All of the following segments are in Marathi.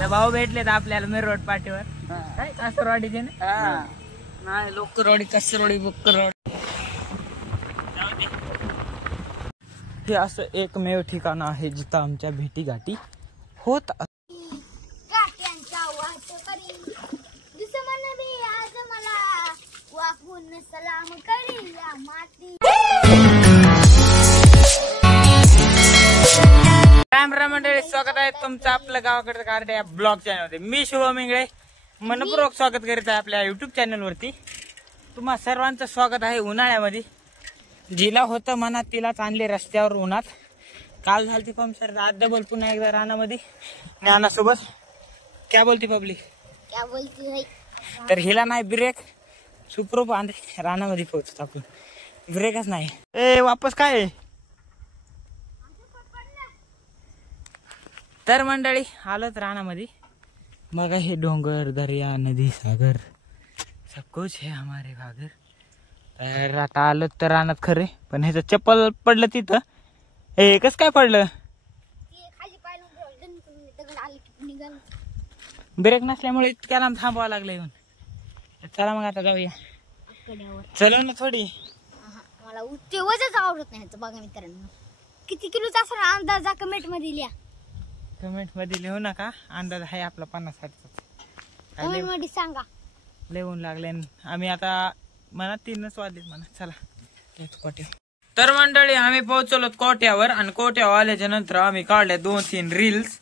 भाऊ भेटलेत आपल्याला मिरवट पाठीवर असरवाडीचे ना. नाही लोकरवाडी कसरवाडी बुक्करवाडी. हे असं एकमेव ठिकाण आहे जिथं आमच्या भेटी गाठी होत. राम मंडळी, स्वागत आहे तुमचं आपलं गावाकडचं कार्ड या ब्लॉग चॅनल मध्ये. मी शुभम इंगळे मनपूर्वक स्वागत करीत आहे आपल्या युट्यूब चॅनल वरती. तुम्हा सर्वांचं स्वागत आहे उन्हाळ्यामध्ये. जिला होतं मनात तिलाच आणले रस्त्यावर उन्हात. काल झाली पंक्चर, आज डबल पुन्हा एकदा रानामध्ये ज्ञानासोबत. क्या बोलती पब्लिक, क्या बोलती. तर हिला नाही ब्रेक, सुप्रभ आंधे रानामध्ये पोहोचत आपण. ब्रेकच नाही. ए वापस काय. तर मंडळी आलोत रानामध्ये. बघा हे डोंगर दर्या नदी सागर सब कुछ है हमारे भागर. तर आता आलो तर रानात खरे, पण ह्याचं चप्पल पडलं तिथं. हे कस काय पडलं. ब्रेक नसल्यामुळे इतक्या लांब थांबावं लागलं येऊन. चला मग आता जाऊया. चलो ना थोडी. मला तेवढंच आवडत नाही बघा मित्रांनो. किती किलोचा असं अंदाजा कमेंट मध्ये लिहा. कमेंट मध्ये लिहू नका, अंदाज आहे आपला 50-60. कमेंट मध्ये सांगा. लिहून लागले आम्ही आता. मनात 3च वाजले म्हणा. चला कोट्या. तर मंडळी आम्ही पोहोचलो कोट्यावर आणि कोट्यावर आल्याच्या नंतर आम्ही काढल्या 2-3 रील्स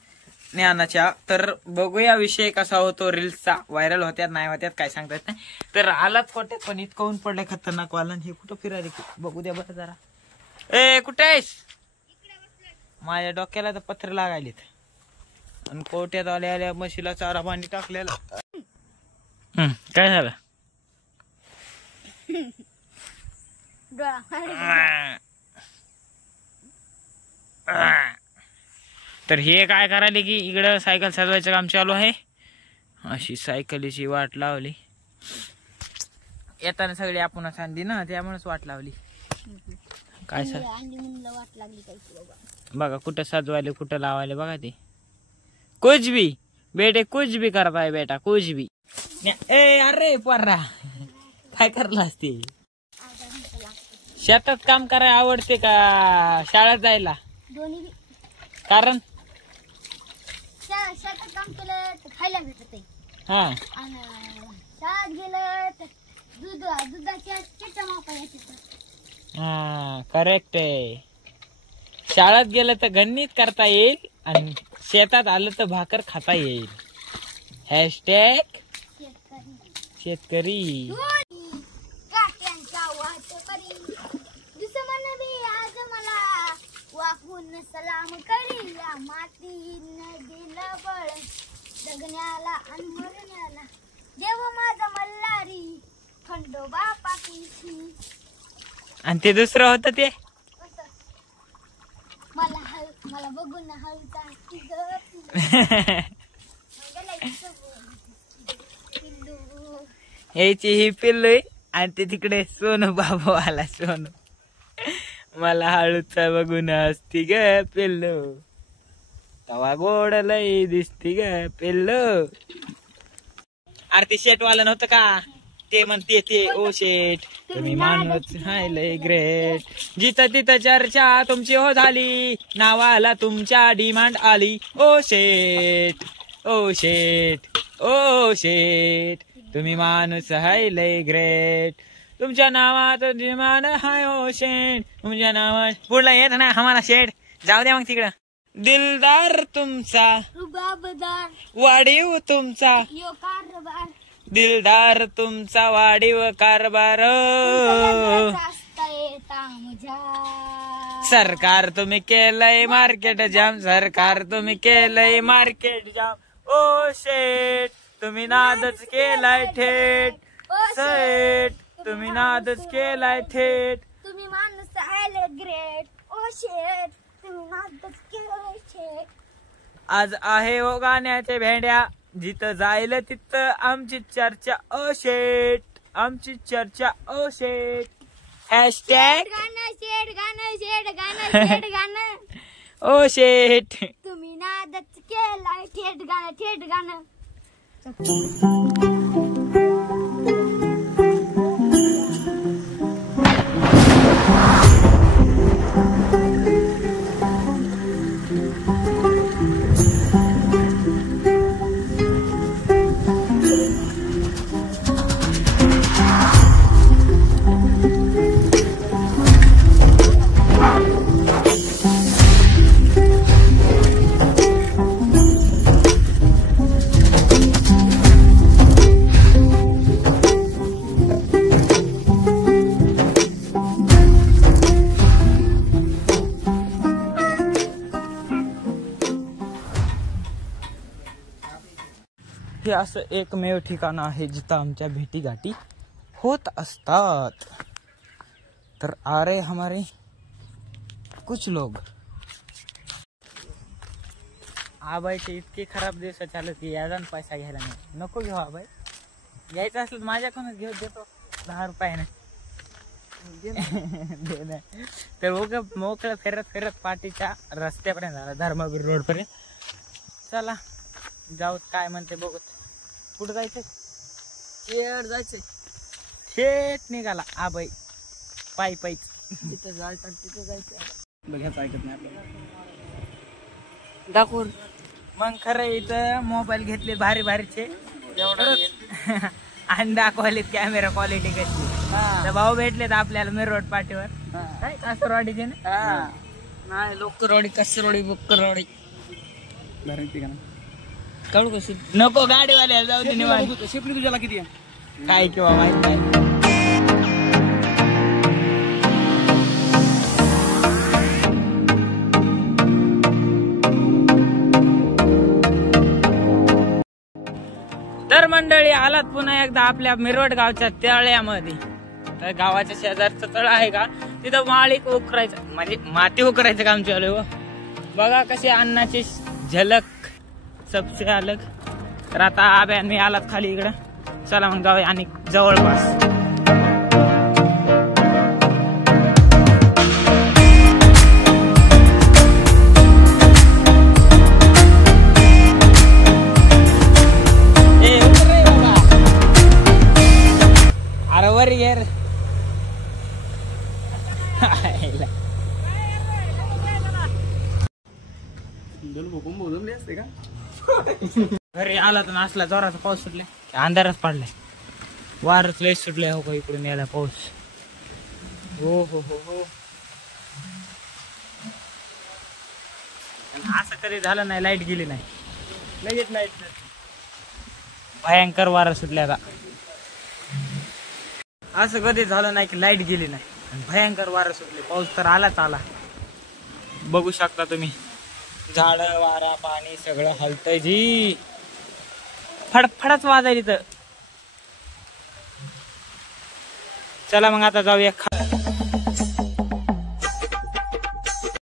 ज्ञानाच्या. तर बघूया विषय कसा होतो रील्सचा. व्हायरल होत्यात नाही होत्यात काय सांगता येत नाही. तर आलाच कोट्यात, पण इतकं ऊन पडलंय खतरनाक वालन. हे कुठं फिरायला बघू द्या बरं जरा. ए कुठे आहेस. माझ्या डोक्याला तर पत्र लागायलेत. आणि कोट्यात आल्या म्हशीला चारा पाणी टाकलेला. काय झालं. तर हे काय करायले की इकडं सायकल सजवायचं काम चालू आहे. अशी सायकलीची वाट लावली. येताना सगळी आपण आणली ना, त्यामुळेच वाट लावली. काय सर वाट लागली बघा कुठं सजवायले कुठं लावायले बघा. ते कुछ भी बेटे कुछ भी कर पाय बेटा कुछ भी. ए अरे पोर्रा काय करला असते. शेतात काम करायला आवडते का शाळेत जायला. दोन्ही. कारण शेतात काम केलं तर खायला भेटत. हा आणि शाळेत गेलं तर दुधाच्या चिट्ट्या मापायला येतात. हा करेक्ट आहे. शाळेत गेलं तर गणित करता येईल आणि शेतात आलं तर भाकर खाता येईल. हॅशटॅग शेतकरी. वाकून सलाम करी या मातीने दिलं बळ जगण्याला आणि मरण्याला. जेव्हा माझा मल्हारी खंडोबा पाठीशी. आणि ते दुसरं होतं ते मला बघून हळूचा यायची ही पिल्लू आणि ते तिकडे सोनू बाबू आला. सोनू मला हळूचा बघून हसती ग पिल्लू तवा गोड लई दिसती ग पिल्लू. आरती शेट वाला नव्हतं का ते म्हणते ते. ओ शेट तुम्ही माणूस हाय लय ग्रेट. जिथं तिथं चर्चा तुमची हो झाली. नावाला तुमच्या डिमांड आली. ओ शेट ओ शेट ओ शेट तुम्ही माणूस हाय लय ग्रेट. तुमच्या नावात डिमांड हाय ओ शेट. तुमच्या नावात पुढला येत ना आम्हाला शेट. जाऊ द्या मग तिकडं. दिलदार तुमचा रुबाबदार वाढीव तुमचा यो कारभार. दिलदार तुमचा वाढीव कारभार. सरकार तुम्ही केलंय मार्केट जाम. सरकार तुम्ही केलंय मार्केट जाम. ओ शेट तुम्ही नादच केलाय थेट. सेट तुम्ही नादच केलाय थेट. तुम्ही माणूस आहे ग्रेट. ओ शेट तुम्ही नादच केलाय थेट. आज आहे हो गाण्याच्या भेंड्या. जिथं जाईल तिथं आमची चर्चा. ओ शेट आमची चर्चा. ओ शेट. हॅशटॅग गाणं शेट गाणं शेट गाणं शेट गाणं. ओ शेट. तुम्ही नादच केलाय थेट गाणं. हे असं एकमेव ठिकाण आहे जिथं आमच्या भेटीगाठी होत असतात. तर आ रहे हमारे कुछ लोग. आबाईचे इतके खराब दिवस चालू की याचा पैसा घ्यायला नाही. नको घेऊ आबाई, घ्यायचं असलं तर माझ्याकडूनच घेऊ देतो 10 रुपयाने. तर मोकळं फिरत पाठीच्या रस्त्यापर्यंत आला, धर्मवीर रोड पर्यंत. चला जाऊ, काय म्हणते बघू. कुठं जायचंय? जायचंय. थेट निघाला आबाई पायी. तिथं जायचं बघायचं, ऐकत नाही आपल्याला. दाखवून मग खरं इथं मोबाईल घेतले भारीचे आणि दाखवले कॅमेरा क्वालिटी कशी. तर भाऊ भेटलेत आपल्याला मिरवट पाठीवर. काय कासरवाडीचे ना? नाही, लोकरवाडी कासरवाडी बुक्करवाडी. काढू कसं? नको, गाडीवाल्या जाऊ दे. निवांत. शिपली तुझ्याला किती आहे काय किंवा माहित नाही. तर मंडळी आलात पुन्हा एकदा आपल्या मिरवट गावच्या तळ्यामध्ये. तर गावाच्या शेजारचं तळ आहे का, तिथं माळी उकरायचं म्हणजे माती उकरायचं काम चालू आहे. बघा कशी अन्नाची झलक सबसे अलग. तर आता आब्या मी आलात खाली इकडं. चला मग जाऊया आणि जवळपास. अरे वर घेर. घरी आला तर असला जोराचा पाऊस सुटले, अंधारच पडलाय, वारच लय सुटले. हो का इकडून यायला पाऊस. हो हो हो हो. असं कधी झालं नाही, लाईट गेली नाही. लगेच लाईट भयंकर वारा सुटल्या का. असं कधी झालं नाही की लाईट गेली नाही आणि भयंकर वारा सुटले. पाऊस तर आलाच आला. बघू शकता तुम्ही, झाड वारा पाणी सगळं हलतय जी. फडफडच वाजायली. तर चला मग आता जाऊया.